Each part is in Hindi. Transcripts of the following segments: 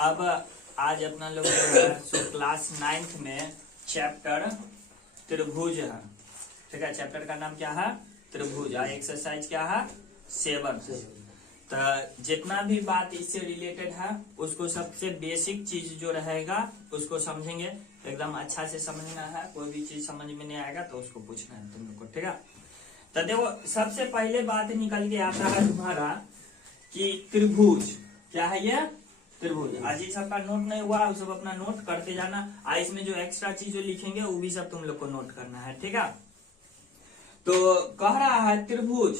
अब आज अपना लोग जो है सो क्लास 9th में चैप्टर त्रिभुज है। ठीक है, चैप्टर का नाम क्या है? त्रिभुज। एक्सरसाइज क्या है? 7। तो जितना भी बात इससे रिलेटेड है उसको सबसे बेसिक चीज जो रहेगा उसको समझेंगे। एकदम अच्छा से समझना है, कोई भी चीज समझ में नहीं आएगा तो उसको पूछना है तुम लोग को। ठीक है, तो देखो सबसे पहले बात निकल के आता है तुम्हारा कि त्रिभुज क्या है। ये त्रिभुज। आज ये सबका नोट नहीं हुआ, सब अपना नोट करते जाना। इसमें जो एक्स्ट्रा चीज जो लिखेंगे वो भी सब तुम लोग को नोट करना है। ठीक है, तो कह रहा है त्रिभुज।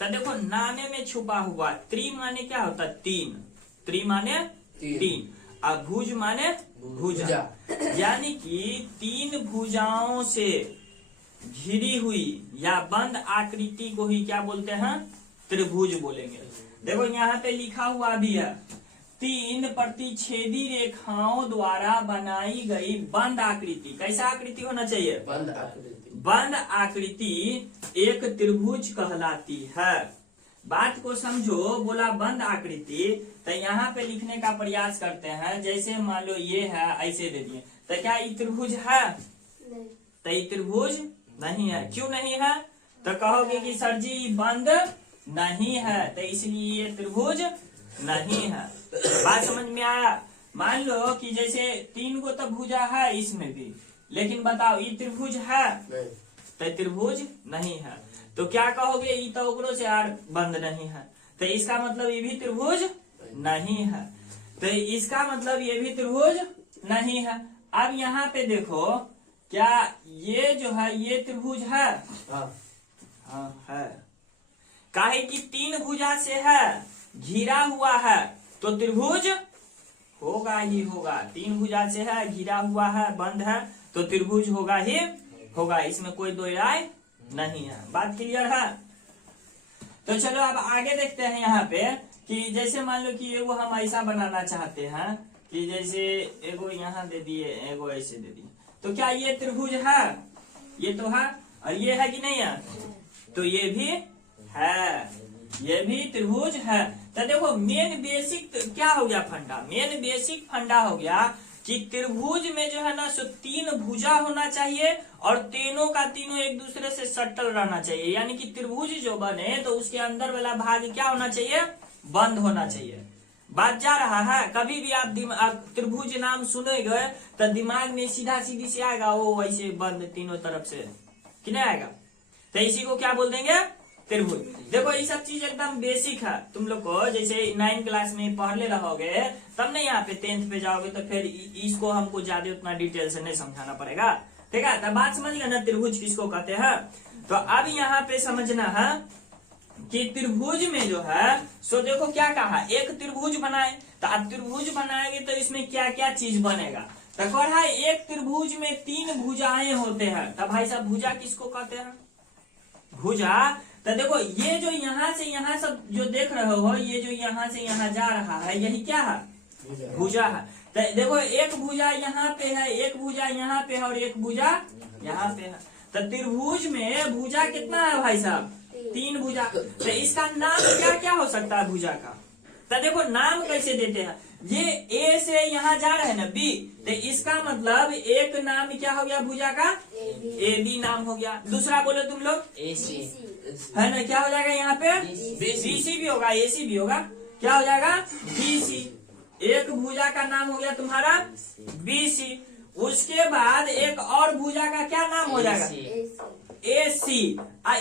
तो देखो नामे में छुपा हुआ त्रि माने क्या होता है? तीन। त्रि माने तीन और भुज माने भुजा, यानी कि तीन भुजाओं से घिरी हुई या बंद आकृति को ही क्या बोलते हैं? त्रिभुज बोलेंगे। देखो यहाँ पे लिखा हुआ भी है, तीन प्रतिच्छेदी रेखाओं द्वारा बनाई गई बंद आकृति। कैसा आकृति होना चाहिए? बंद आकृति। बंद आकृति एक त्रिभुज कहलाती है। बात को समझो। बोला बंद आकृति, तो यहाँ पे लिखने का प्रयास करते हैं। जैसे मान लो ये है, ऐसे दे दिए, तो क्या ये त्रिभुज है? नहीं। तो ये त्रिभुज नहीं है। क्यों नहीं है? तो कहोगे कि सर जी बंद नहीं है, तो इसलिए ये त्रिभुज नहीं है। बात समझ में आया? मान लो कि जैसे तीन को तो भुजा है इसमें भी, लेकिन बताओ ये त्रिभुज है? नहीं। तो त्रिभुज नहीं है। तो क्या कहोगे? ये तो ओकरो से यार बंद नहीं है, तो इसका मतलब ये भी त्रिभुज नहीं है। तो इसका मतलब ये भी त्रिभुज नहीं है। अब यहाँ पे देखो, क्या ये जो है ये त्रिभुज है? हाँ है। काहे कि तीन भुजा से है, घिरा हुआ है, तो त्रिभुज होगा ही होगा। तीन भुजा से है, घिरा हुआ है, बंद है, तो त्रिभुज होगा ही होगा। इसमें कोई दो राय नहीं है। बात क्लियर है? तो चलो अब आगे देखते हैं यहाँ पे कि जैसे मान लो कि एगो हम ऐसा बनाना चाहते हैं कि जैसे एगो यहाँ दे दिए, एगो ऐसे दे दिए, तो क्या ये त्रिभुज है? ये तो है। और ये है कि नहीं है? तो ये भी है, ये भी त्रिभुज है। तो देखो मेन बेसिक क्या हो गया? फंडा। मेन बेसिक फंडा हो गया कि त्रिभुज में जो है ना सो तीन भुजा होना चाहिए और तीनों का तीनों एक दूसरे से सटल रहना चाहिए। यानी कि त्रिभुज जो बने तो उसके अंदर वाला भाग क्या होना चाहिए? बंद होना चाहिए। बात जा रहा है? कभी भी आप त्रिभुज नाम सुनेंगे तो दिमाग में सीधा सीधी से आएगा वो ऐसे बंद तीनों तरफ से, कि नहीं आएगा? तो इसी को क्या बोल देंगे? त्रिभुज। देखो ये सब चीज एकदम बेसिक है। तुम लोग को जैसे 9 क्लास में पढ़ले रहोगे तब नहीं यहाँ पे 10th पे जाओगे तो फिर इसको हमको ज्यादा उतना डिटेल से नहीं समझाना पड़ेगा। ठीक है, तो बात समझ गए ना त्रिभुज किसको कहते हैं? तो अब यहाँ पे समझना है कि त्रिभुज में जो है सो देखो क्या कहा, एक त्रिभुज बनाए। तो अब त्रिभुज बनाएंगे तो इसमें क्या क्या चीज बनेगा? तो कह रहा है एक त्रिभुज में तीन भुजाएं होते हैं। तो भाई साहब भुजा किसको कहते हैं? भुजा। तो देखो ये जो यहाँ से यहाँ सब जो देख रहे हो, ये जो यहाँ से यहाँ जा रहा है, यही क्या है? भुजा है। तो देखो एक भुजा यहाँ पे है, एक भुजा यहाँ पे है और एक भुजा यहाँ पे है। तो त्रिभुज में भुजा कितना है भाई साहब? तीन भुजा। तो इसका नाम क्या क्या हो सकता है भुजा का? तो देखो नाम कैसे देते हैं। ये ए से यहाँ जा रहे हैं ना बी, तो इसका मतलब एक नाम क्या हो गया भुजा का? ए बी नाम हो गया। दूसरा बोलो तुम लोग, AC है ना? क्या हो जाएगा यहाँ पे? BC भी होगा, AC भी होगा। क्या हो जाएगा? BC। एक भुजा का नाम हो गया तुम्हारा BC। उसके बाद एक और भुजा का क्या नाम हो जाएगा? AC।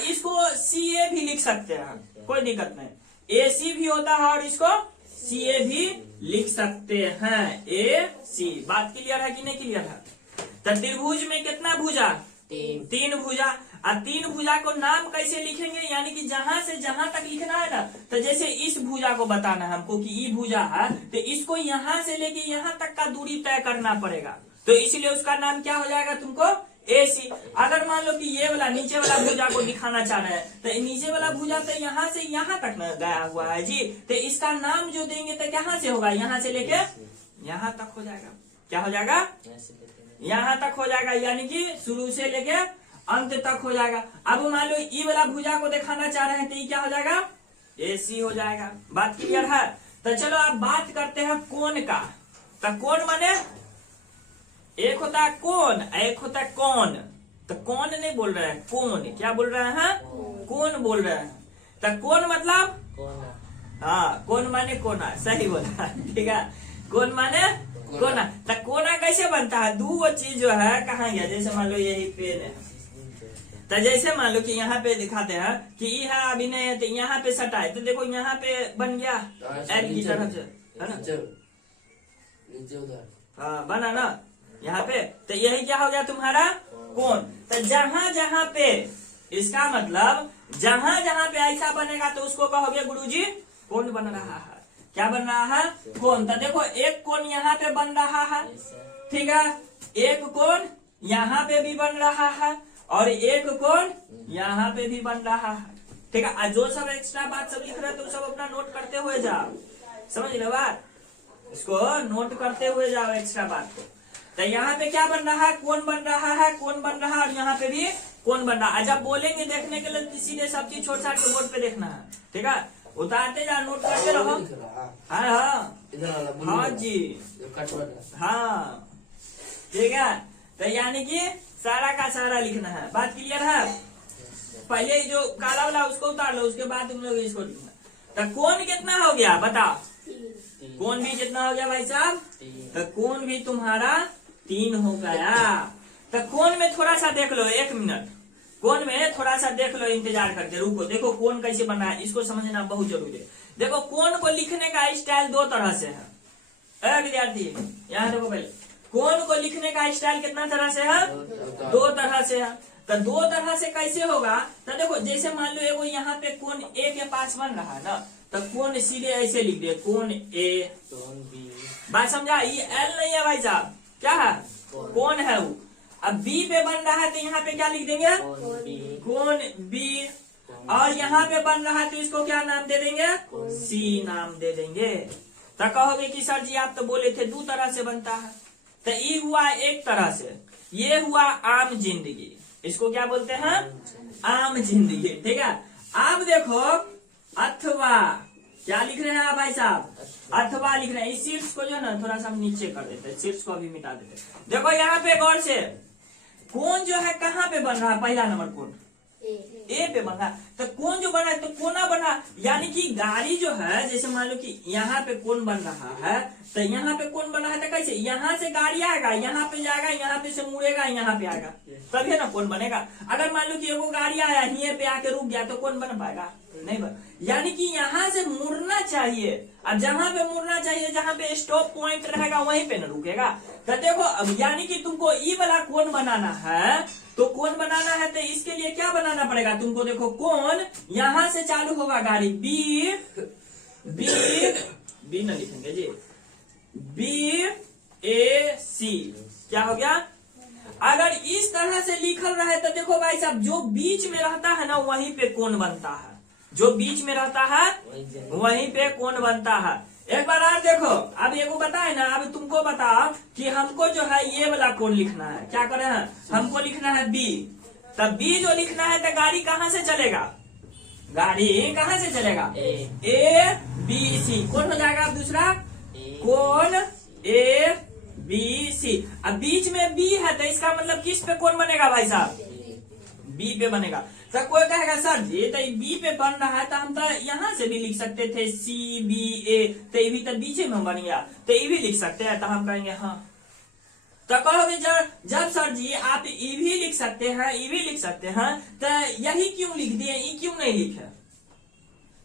इसको CA भी लिख सकते हैं, कोई दिक्कत नहीं। AC भी होता है और इसको CA भी लिख सकते हैं, AC। बात क्लियर है कि नहीं क्लियर है? तो त्रिभुज में कितना भुजा? तीन भुजा। और तीन भुजा को नाम कैसे लिखेंगे? यानी कि जहां से जहां तक लिखना है ना, तो जैसे इस भुजा को बताना है हमको कि ये भुजा है, तो इसको यहाँ से लेके यहाँ तक का दूरी तय करना पड़ेगा। तो इसलिए उसका नाम क्या हो जाएगा तुमको? AC। अगर मान लो कि ये वाला नीचे वाला भुजा को दिखाना चाह रहे हैं, तो नीचे वाला भुजा तो यहाँ से यहाँ तक न गया हुआ है जी, तो इसका नाम जो देंगे तो कहाँ से होगा? यहाँ से लेके यहाँ तक हो जाएगा। क्या हो जाएगा? यहाँ तक हो जाएगा, यानी कि शुरू से लेके अंत तक हो जाएगा। अब मान लो ये वाला भुजा को दिखाना चाह रहे हैं तो ये क्या हो जाएगा? AC हो जाएगा। बात क्लियर है? तो चलो अब बात करते हैं कोण का। तो कोण माने एक होता है कोण, एक होता है कौन। तो कौन नहीं बोल रहे हैं, कौन। क्या बोल रहे हैं, कौन बोल रहे हैं। तो कौन मतलब हाँ, कौन माने कोना, सही बोला, ठीक है। कौन माने कोना। तो कोना कैसे बनता है, दो वो चीज जो है कहाँ गया, जैसे मान लो यही पेन है, तो जैसे मान लो कि यहाँ पे दिखाते हैं कि यह अभिनय है, तो यहाँ पे सटाए, तो देखो यहाँ पे बन गया एड की तरफ से, है ना, हाँ बना ना यहाँ पे। तो यही क्या हो गया तुम्हारा कौन। तो जहां जहां पे, इसका मतलब जहां जहां पे ऐसा बनेगा तो उसको कहोगे गुरुजी कौन बन रहा है, क्या बन रहा है, कौन। तो देखो एक कौन यहाँ पे बन रहा है, ठीक है, एक कौन यहाँ पे भी बन रहा है और एक कौन यहाँ पे भी बन रहा है, ठीक है। जो सब एक्स्ट्रा बात सब लिख रहे हैं तो सब अपना नोट करते हुए जाओ, समझ लो बात, इसको नोट करते हुए जाओ एक्स्ट्रा बात को। तो यहाँ पे क्या बन रहा है, कौन बन रहा है, कौन बन रहा है, और यहाँ पे भी कौन बन रहा है। जब बोलेंगे देखने के लिए सीधे सब चीज छोड़ छाड़ के बोर्ड पे देखना है, ठीक है, उतारते जाओ, नोट करते रहो। हाँ हाँ जी, हाँ ठीक है। तो यानी कि सारा का सारा लिखना है, बात क्लियर है। पहले जो काला वाला उसको उतार लो, उसके बाद तुम लोग इसको लिखना। तो कौन कितना हो गया बताओ, कौन भी कितना हो गया भाई साहब, तो कौन भी तुम्हारा 3 हो गया। तो कौन में थोड़ा सा देख लो, 1 मिनट, कौन में थोड़ा सा देख लो, इंतजार करके रुको, देखो कौन कैसे बना है, इसको समझना बहुत जरूरी है। देखो कौन को लिखने का स्टाइल 2 तरह से है विद्यार्थी, यहाँ देखो पहले, कौन को लिखने का स्टाइल कितना तरह से है, 2 तरह से है। तो 2 तरह से कैसे होगा, तो देखो जैसे मान लो एगो यहाँ पे कौन ए के पास बन रहा है ना, तो कौन सीधे ऐसे लिख दे, कौन ए, बात समझा, ये एल नहीं है भाई साहब, क्या है कौन है वो। अब बी पे बन रहा है तो यहाँ पे क्या लिख देंगे, कौन बी, और यहाँ पे बन रहा है तो इसको क्या नाम दे देंगे, सी नाम दे देंगे। तो कहोगे कि सर जी आप तो बोले थे 2 तरह से बनता है। तो ये हुआ एक तरह से, ये हुआ आम जिंदगी, इसको क्या बोलते हैं, आम जिंदगी, ठीक है। अब देखो अथवा, क्या लिख रहे हैं भाई साहब, अथवा लिख रहे हैं। इस शीर्ष को जो है ना थोड़ा सा हम नीचे कर देते हैं, शीर्ष को अभी मिटा देते हैं। देखो यहाँ पे गौर से, कौन जो है कहाँ पे बन रहा है, पहला नंबर कौन ए पे बना, तो कौन जो बना है तो कोना बना, यानी कि गाड़ी जो है, जैसे मान लो कि यहाँ पे कौन बन रहा है, तो यहाँ पे कौन बना है, तो कैसे यहाँ से गाड़ी आएगा, यहाँ पे जाएगा, यहाँ पे से मुड़ेगा, यहाँ पे आएगा, तभी ना कौन बनेगा। अगर मान लो कि एगो गाड़ी आया यहाँ पे आके रुक गया तो कौन बन पाएगा, नहीं बन। यानी कि यहाँ से मुड़ना चाहिए, अब जहाँ पे मुड़ना चाहिए, जहाँ पे स्टॉप पॉइंट रहेगा वहीं पे न रुकेगा। तो देखो अब यानी कि तुमको ई वाला कौन बनाना है, तो कौन बनाना है तो इसके लिए क्या बनाना पड़ेगा तुमको, देखो कौन यहाँ से चालू होगा गाड़ी, बी बी बी न लिखेंगे जी, बी ए सी, क्या हो गया। अगर इस तरह से लिखल रहे तो देखो भाई साहब, जो बीच में रहता है ना वहीं पे कौन बनता है, जो बीच में रहता है वहीं पे कौन बनता है। एक बार आप देखो, अब एगो बताए ना, अब तुमको बताओ कि हमको जो है ये वाला कौन लिखना है, क्या करे हैं, हमको लिखना है बी। तब बी जो लिखना है तो गाड़ी कहाँ से चलेगा, गाड़ी कहाँ से चलेगा, ए बी सी, कौन हो जाएगा अब दूसरा, कौन ए बी सी। अब बीच में बी है तो इसका मतलब किस पे कौन बनेगा भाई साहब, बी पे बनेगा। तो कोई कहेगा सर जी तो बी पे बन रहा है तो हम तो यहाँ से भी लिख सकते थे सी बी ए, तो ये भी तो बीच में बन गया, तो ये भी लिख सकते हैं। तो हम कहेंगे हाँ, तो कहोगे जब सर जी आप ये भी लिख सकते हैं, ये भी लिख सकते हैं, तो यही क्यों लिख दिए, ये क्यों नहीं लिखे।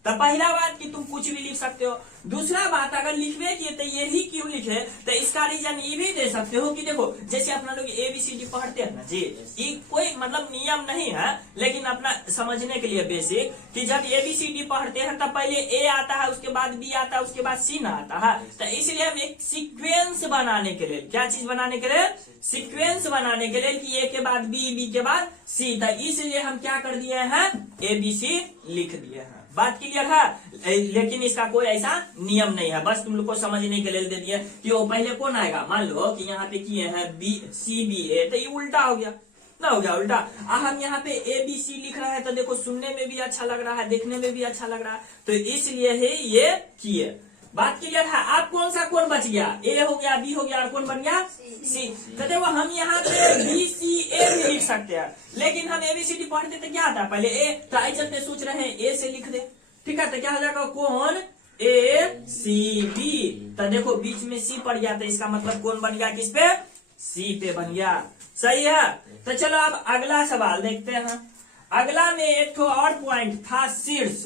तो पहला बात कि तुम कुछ भी लिख सकते हो, दूसरा बात अगर लिखवे किए तो यही क्यों लिखे, तो इसका रीजन ये भी दे सकते हो कि देखो जैसे अपना लोग ABCD पढ़ते हैं ना जी, ये कोई मतलब नियम नहीं है, लेकिन अपना समझने के लिए बेसिक कि जब ABCD पढ़ते हैं तब पहले A आता है, उसके बाद B आता है, उसके बाद C ना आता है। तो इसलिए हम एक सीक्वेंस बनाने के लिए, क्या चीज बनाने के लिए, सीक्वेंस बनाने के लिए कि A के बाद B, B के बाद C, तो इसलिए हम क्या कर दिए हैं, ABC लिख दिए हैं। बात क्लियर है, लेकिन इसका कोई ऐसा नियम नहीं है, बस तुम लोग को समझने के लिए दे दिया कि वो पहले कौन आएगा। मान लो कि यहाँ पे किए हैं बी सी बी ए, तो ये उल्टा हो गया ना, हो गया उल्टा। हम यहाँ पे ABC लिख रहे हैं तो देखो सुनने में भी अच्छा लग रहा है, देखने में भी अच्छा लग रहा है, तो इसलिए ही ये किए। बात क्लियर है। आप कौन सा कोण बच गया, ए हो गया, बी हो गया, और कौन बन गया, सी। तो देखो हम यहाँ पे बी सी ए भी लिख सकते हैं, लेकिन हम एबीसीडी पढ़ते थे क्या आता पहले ए, तो आई चलते सोच रहे हैं ए से लिख दे, ठीक है। तो क्या हो जाएगा, कोण ए सी बी। तो देखो बीच में सी पड़ गया, तो इसका मतलब कौन बन गया, किस पे, सी पे बन गया, सही है। तो चलो अब अगला सवाल देखते हैं। अगला में एक तो और पॉइंट था शीर्ष।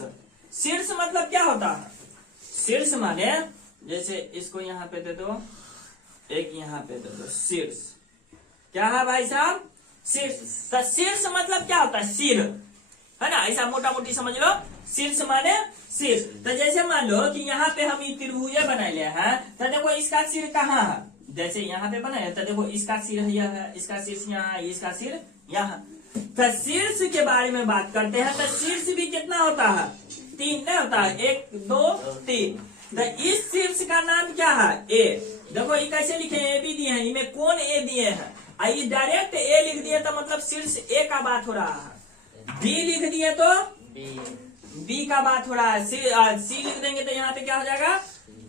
शीर्ष मतलब क्या होता है, शीर्ष माने जैसे इसको यहाँ पे दे दो, एक यहाँ पे दे दो, शीर्ष क्या है भाई साहब, शीर्ष। तो शीर्ष मतलब क्या होता है, सिर, है ना, ऐसा मोटा मोटी समझ लो, शीर्ष माने सिर। तो जैसे मान लो कि यहाँ पे हम त्रिभुज बना लिया है, तो देखो इसका सिर कहाँ है, जैसे यहाँ पे बनाए, तो देखो इसका सिर यह है, इसका शीर्ष यहाँ है, इसका सिर यहाँ। तो शीर्ष के बारे में बात करते हैं, तो शीर्ष भी कितना होता है, 3 नहीं होता है, 1 2 3। तो इस शीर्ष का नाम क्या है, ए। देखो ये कैसे लिखे, ए बी दिए हैं, इनमें कौन ए दिए हैं, आइए डायरेक्ट ए लिख दिए तो मतलब शीर्ष ए का बात हो रहा है, बी लिख दिए तो बी का बात हो रहा है, सी लिख देंगे तो यहाँ पे क्या हो जाएगा,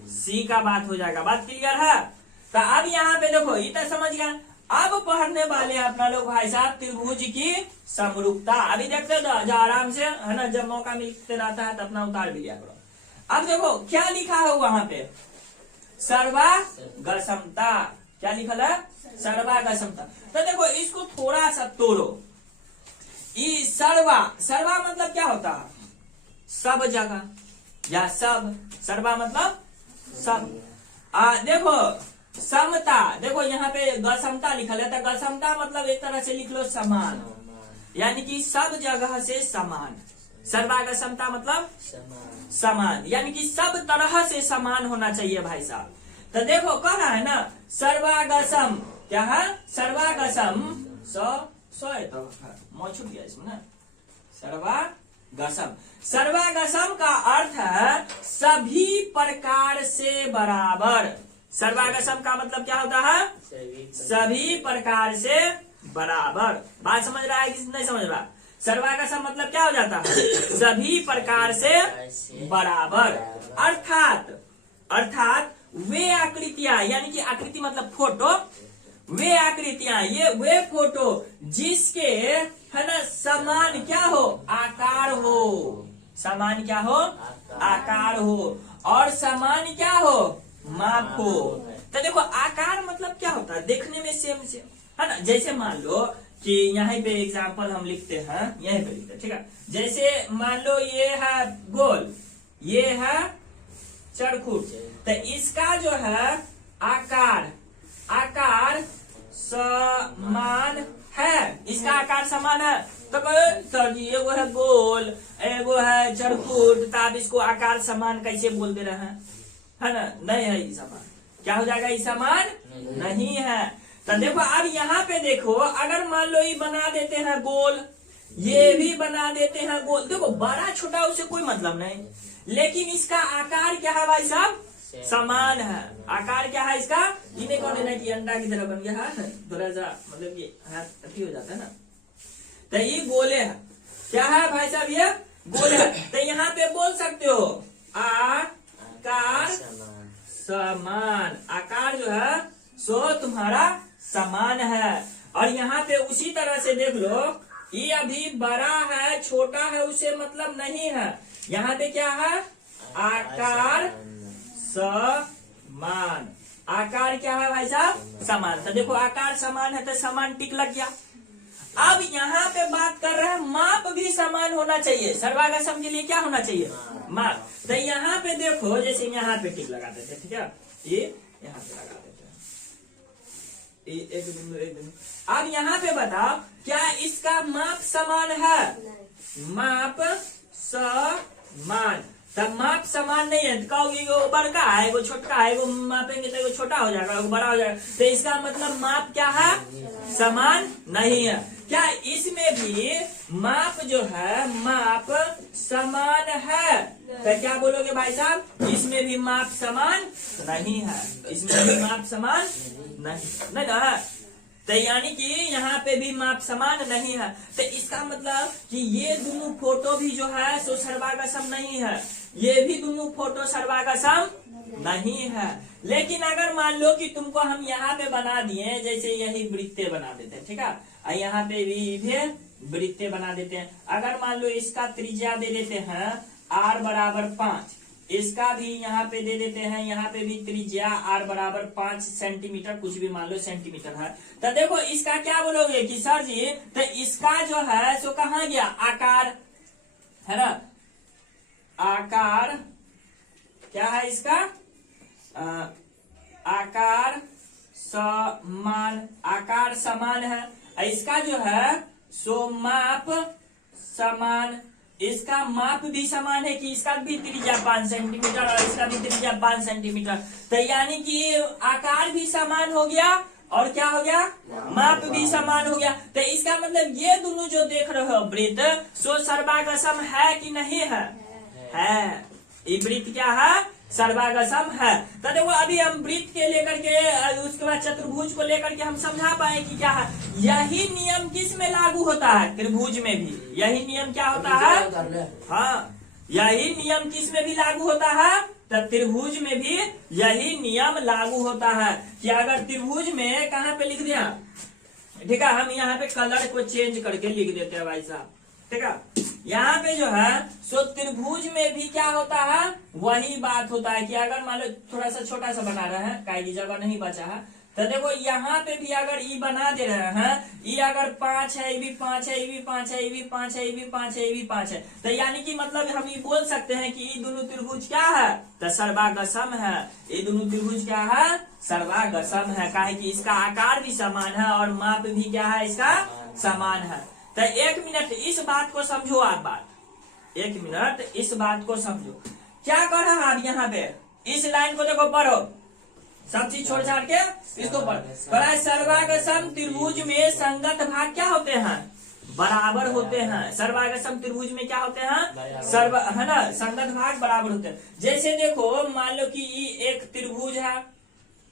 सी का बात हो जाएगा। बात क्लियर है। तो अब यहाँ पे देखो ये तो समझ गया। अब पढ़ने वाले अपना लोग भाई साहब त्रिभुज की समरूपता, अभी देखते जो आराम से, है ना, जब मौका मिलते रहता है तो अपना उतार भी लिया करो। अब देखो क्या लिखा है वहां पे, सर्वागसमता, क्या लिखा है, सर्वागसमता। तो देखो इसको थोड़ा सा तोड़ो, सर्वा मतलब क्या होता है, सब जगह या सब, सर्वा मतलब सब। देखो समता, देखो यहाँ पे गसमता लिखा है, तो गसमता मतलब एक तरह से लिख लो समान, यानी कि सब जगह से समान। सर्वागसमता मतलब समान, यानी कि सब तरह से समान होना चाहिए भाई साहब। तो देखो कह रहा है ना, सर्वागसम क्या है, सर्वागसम तो मौजूद छूट गया इसमें ना, सर्वागसम। सर्वागसम का अर्थ है सभी प्रकार से बराबर। सर्वागसम का मतलब क्या होता है, सभी प्रकार से बराबर। बात समझ रहा है कि नहीं समझ रहा, सर्वागसम मतलब क्या हो जाता है, सभी प्रकार से बराबर। अर्थात वे आकृतियां, यानी कि आकृति मतलब फोटो, वे आकृतियां, ये वे फोटो जिसके, है ना, समान क्या हो, आकार हो, समान क्या हो, आकार हो, और समान क्या हो, माप हो। तो देखो आकार मतलब क्या होता है, देखने में सेम, है ना। जैसे मान लो कि यहाँ पे एग्जाम्पल हम लिखते हैं, यहीं पे लिखते हैं, ठीक है। जैसे मान लो ये है गोल, ये है चरखुट, तो इसका जो है आकार समान है, इसका आकार समान है। तो सर जी एगो है गोल, एगो है चरखुट, तो आप इसको आकार समान कैसे बोल दे रहे हैं, है ना, नहीं है ये समान, क्या हो जाएगा, ये समान नहीं है। तो देखो अब यहाँ पे देखो, अगर मान लो ये बना देते हैं गोल, ये भी बना देते हैं गोल, देखो बड़ा छोटा उससे कोई मतलब नहीं, लेकिन इसका आकार क्या है भाई साहब, समान है। आकार क्या है इसका, इन्हें कौन लेना कि अंडा की तरह बन गया है, थोड़ा सा मतलब ये अति हो जाता है ना। तो ये गोले है, क्या है भाई साहब, ये गोले है। तो यहाँ पे बोल सकते हो आकार समान, आकार जो है सो तुम्हारा समान है। और यहाँ पे उसी तरह से देख लो, ये अभी बड़ा है छोटा है उससे मतलब नहीं है, यहाँ पे क्या है, आकार समान। आकार क्या है भाई साहब, समान। तो देखो आकार समान है तो समान टिक लग गया। अब यहाँ पे बात कर रहे हैं माप भी समान होना चाहिए, सर्वागसम के लिए क्या होना चाहिए, माप। तो यहाँ पे देखो, जैसे यहाँ पे टिक लगा देते, ठीक है, ये यहाँ पे लगा देते हैं, एक बिंदु। अब यहाँ पे बताओ क्या इसका माप समान है, माप समान। तब माप समान नहीं है, कहोगे वो बड़का है, वो छोटा है, वो मापेंगे तो वो छोटा हो जाएगा, वो बड़ा हो जाएगा, तो इसका मतलब माप क्या है, समान नहीं है। क्या इसमें भी माप जो है, माप समान है, तो क्या बोलोगे भाई साहब, इसमें भी माप समान नहीं है, इसमें भी माप समान नहीं है। तो यानी कि यहाँ पे भी माप समान नहीं है, तो इसका मतलब कि ये दोनों फोटो भी जो है सो सर्वागसम नहीं है, ये भी दोनों फोटो सर्वागसम नहीं है। लेकिन अगर मान लो कि तुमको हम यहाँ पे बना दिए, जैसे यही वृत्ते बना देते हैं, ठीक है, और यहाँ पे भी वृत्ते बना देते हैं। अगर मान लो इसका त्रिज्या दे देते हैं r बराबर 5, इसका भी यहाँ पे दे देते हैं, यहाँ पे भी त्रिज्या r बराबर 5 सेंटीमीटर, कुछ भी मान लो सेंटीमीटर है। तो देखो इसका क्या बोलोगे कि सर जी, तो इसका जो है सो कहाँ गया, आकार है ना, आकार क्या है इसका, आकार समान, आकार समान है। इसका जो है सो माप समान, इसका माप भी समान है कि इसका भी त्रिज्या 5 सेंटीमीटर और इसका भी त्रिज्या 5 सेंटीमीटर। तो यानी कि आकार भी समान हो गया और क्या हो गया, माप भी समान हो गया। तो इसका मतलब ये दोनों जो देख रहे हो वृत्त सो सर्वागसम है कि नहीं है, है। ये वृत्त क्या है, सर्वागसम है। तो देखो अभी हम वृत्त के लेकर के उसके बाद चतुर्भुज को लेकर के हम समझा पाए कि क्या है, यही नियम किस में लागू होता है, त्रिभुज में भी यही नियम क्या होता है, हाँ यही नियम किस में भी लागू होता है, तो त्रिभुज में भी यही नियम लागू होता है। कि अगर त्रिभुज में कहाँ पे लिख दिया, ठीक है, हम यहाँ पे कलर को चेंज करके लिख देते हैं भाई साहब, ठीक है। यहाँ पे जो है सो त्रिभुज में भी क्या होता है, वही बात होता है कि अगर मान लो थोड़ा सा छोटा सा बना रहे हैं, काई की जगह नहीं बचा है, तो देखो यहाँ पे भी अगर ई बना दे रहे हैं, ई अगर 5 है, ये भी 5 है, ये भी 5 है, ये भी 5 है, ये भी 5 है, ये भी 5 है, तो यानी कि मतलब हम ये बोल सकते हैं कि ये दोनों त्रिभुज क्या है, तो सर्वागसम है। ये दोनों त्रिभुज क्या है, सर्वागसम है, काहे कि इसका आकार भी समान है और माप भी क्या है, इसका समान है। तो 1 मिनट इस बात को समझो, आप बात 1 मिनट इस बात को समझो, क्या कर रहा है आप यहाँ पे, इस लाइन को देखो, पढ़ो, सब चीज छोड़ छाड़ के इसको पढ़ा। सर्वागसम त्रिभुज में संगत भाग क्या होते हैं, बराबर होते हैं। सर्वागसम त्रिभुज में क्या होते हैं, सर्व है ना, संगत भाग बराबर होते हैं। जैसे देखो मान लो कि ये एक त्रिभुज है,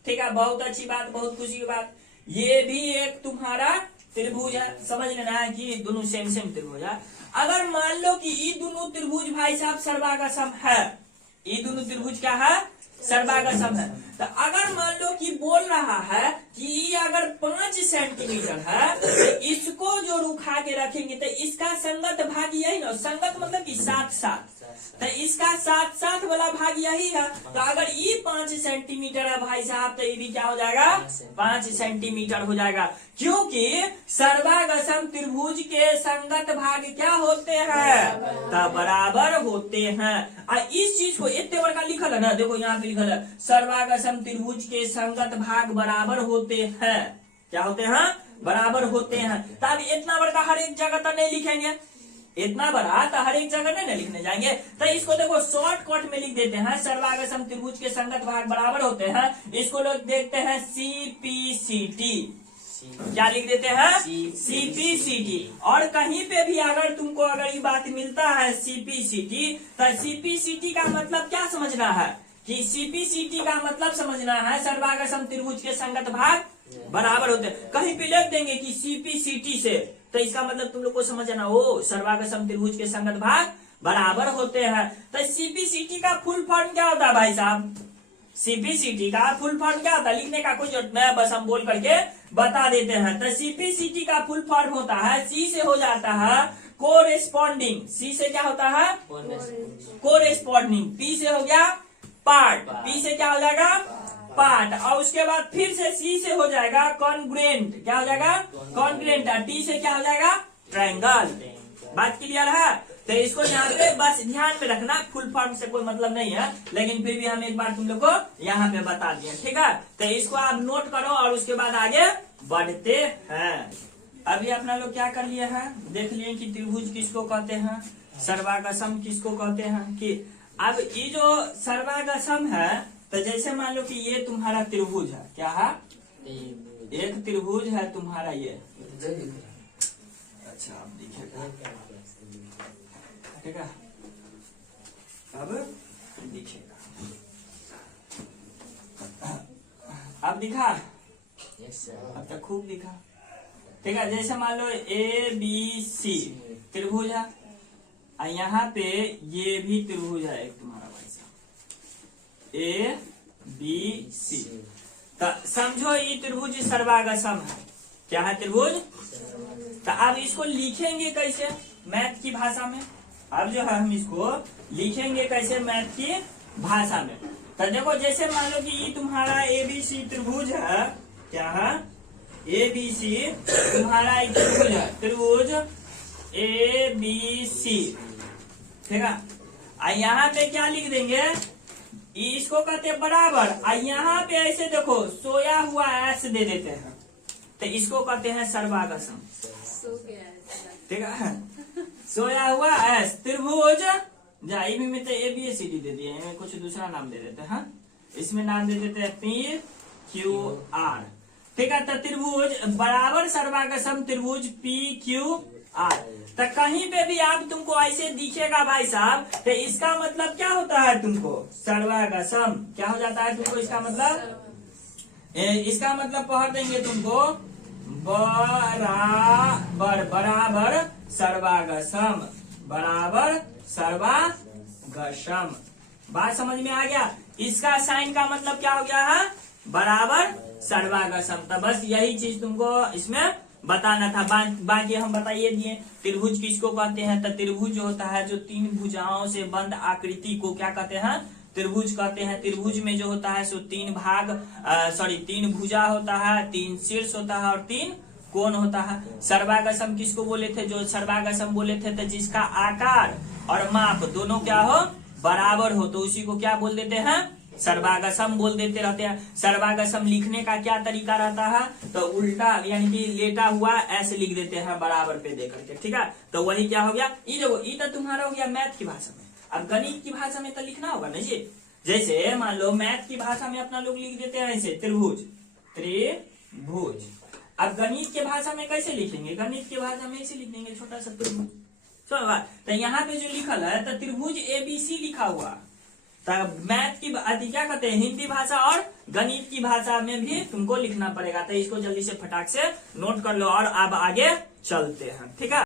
ठीक है, बहुत अच्छी बात, बहुत खुशी की बात, ये भी एक तुम्हारा त्रिभुज है, समझ लेना है कि दोनों सेम त्रिभुज है। अगर मान लो कि ये दोनों त्रिभुज भाई साहब सर्वागसम है, ये दोनों त्रिभुज क्या है, सर्वागसम है। तो अगर मान लो कि बोल रहा है कि ये अगर 5 सेंटीमीटर है, तो इसको जो रुखा के रखेंगे तो इसका संगत भाग यही ना, संगत मतलब कि साथ साथ, तो इसका साथ साथ वाला भाग यही है। तो अगर ये 5 सेंटीमीटर है भाई साहब, तो ये भी क्या हो जाएगा, 5 सेंटीमीटर हो जाएगा, क्योंकि सर्वागसम त्रिभुज के संगत भाग क्या होते हैं, तो बराबर होते हैं। और इस चीज को इतने बड़ा लिखल है ना, देखो यहाँ पे लिखल है, सर्वागसम त्रिभुज के संगत भाग बराबर होते हैं, क्या होते हैं, बराबर होते हैं। तब इतना बड़ा हर एक जगह तो नहीं लिखेंगे, इतना बड़ा तो हर एक जगह नहीं लिखने जाएंगे, तो इसको देखो शॉर्टकट में लिख देते हैं, सर्वागसम त्रिभुज के संगत भाग बराबर होते हैं। इसको लोग देखते हैं CPCT, क्या लिख देते हैं, CPCT। और कहीं पे भी अगर तुमको अगर ये बात मिलता है CPCT, तो CPCT का मतलब क्या समझना है, कि CPCT का मतलब समझना है सर्वागसम त्रिभुज के संगत भाग बराबर होते हैं। कहीं पे लिख देंगे कि CPCT से, तो इसका मतलब तुम लोग को समझना हो सर्वागसम त्रिभुज के संगत भाग बराबर होते हैं। तो CPCT का फुल फॉर्म क्या होता है भाई साहब, CPCT का फुल फॉर्म क्या होता है, लिखने का कोई जरूरत नहीं, बस हम बोल करके बता देते हैं। तो CPCT का फुल फॉर्म होता है, C से हो जाता है कोरेस्पॉन्डिंग, C से क्या होता है, कोरेस्पॉन्डिंग, P से हो गया पार्ट, P से क्या हो जाएगा, पार्ट, और उसके बाद फिर से C से हो जाएगा कॉन्ग्रुएंट, क्या हो जाएगा, कॉन्ग्रुएंट, T से क्या हो जाएगा, ट्रायंगल। बात क्लियर है, तो इसको यहाँ पे बस ध्यान में रखना, फुल फॉर्म से कोई मतलब नहीं है, लेकिन फिर भी हम एक बार तुम लोग को यहाँ पे बता दिए, ठीक है। तो इसको आप नोट करो और उसके बाद आगे बढ़ते हैं। अभी अपना लोग क्या कर लिए हैं, देख लिए कि त्रिभुज किसको कहते हैं, सर्वागसम किसको कहते हैं। कि अब ये जो सर्वागसम है, तो जैसे मान लो कि ये तुम्हारा त्रिभुज है, क्या है, एक त्रिभुज है तुम्हारा ये, अच्छा आप देखिएगा, ठीक है, अब दिखेगा, अब दिखा, अब तक खूब दिखा, ठीक है। जैसे मान लो ABC त्रिभुज है, और यहाँ पे ये भी त्रिभुज है एक तुम्हारा भाई साहब, बी सी। तो समझो ये त्रिभुज सर्वागसम है। क्या है त्रिभुज? तो अब इसको लिखेंगे कैसे मैथ की भाषा में? अब जो है हम इसको लिखेंगे कैसे मैथ की भाषा में? तो देखो जैसे मान लो कि ये तुम्हारा एबीसी त्रिभुज है। क्या है? एबीसी तुम्हारा एक त्रिभुज है, त्रिभुज एबीसी। ठीक है। यहाँ पे क्या लिख देंगे? इसको कहते हैं बराबर। यहाँ पे ऐसे देखो सोया हुआ एस दे देते हैं, तो इसको कहते हैं सर्वागसम। ठीक है। सोया हुआ एस त्रिभुज जाई भी में तो ए बी सी डी दे दिए, कुछ दूसरा नाम दे देते हैं। इसमें नाम दे देते हैं पी क्यू आर। ठीक है। तो त्रिभुज बराबर सर्वागसम त्रिभुज पी क्यू आर। तो कहीं पे भी आप तुमको ऐसे दिखेगा भाई साहब, तो इसका मतलब क्या होता है तुमको? सर्वागसम। क्या हो जाता है तुमको इसका मतलब? इसका मतलब पढ़ देंगे तुमको बराबर, बराबर सर्वागसम, बराबर सर्वागसम। बात समझ में आ गया? इसका साइन का मतलब क्या हो गया है? बराबर सर्वागसम। तो बस यही चीज तुमको इसमें बताना था। बाकी हम बताइए दिए त्रिभुज किसको कहते हैं। तो त्रिभुज जो होता है जो तीन भुजाओं से बंद आकृति को क्या कहते हैं? त्रिभुज कहते हैं। त्रिभुज में जो होता है सो तीन भाग तीन भुजा होता है, तीन शीर्ष होता है और तीन कोण होता है। सर्वागसम किसको बोले थे? जो सर्वागसम बोले थे तो जिसका आकार और माप दोनों क्या हो? बराबर हो, तो उसी को क्या बोल देते हैं? सर्वागसम बोल देते रहते हैं। सर्वागसम लिखने का क्या तरीका रहता है? तो उल्टा यानी कि लेटा हुआ ऐसे लिख देते हैं बराबर पे दे करके। ठीक है। तो वही क्या हो गया? ये देखो ये तो तुम्हारा हो गया मैथ की भाषा में। अब गणित की भाषा में तो लिखना होगा ना जी। जैसे मान लो मैथ की भाषा में अपना लोग लिख देते हैं ऐसे त्रिभुज, त्रिभुज। अब गणित के भाषा में कैसे लिखेंगे? गणित की भाषा में ऐसे लिख देंगे छोटा सा त्रिभुज। तो यहाँ पे जो लिखल है तो त्रिभुज एबीसी लिखा हुआ। तो मैथ की क्या कहते हैं? हिंदी भाषा और गणित की भाषा में भी तुमको लिखना पड़ेगा। तो इसको जल्दी से फटाक से नोट कर लो और अब आगे चलते हैं। ठीक है।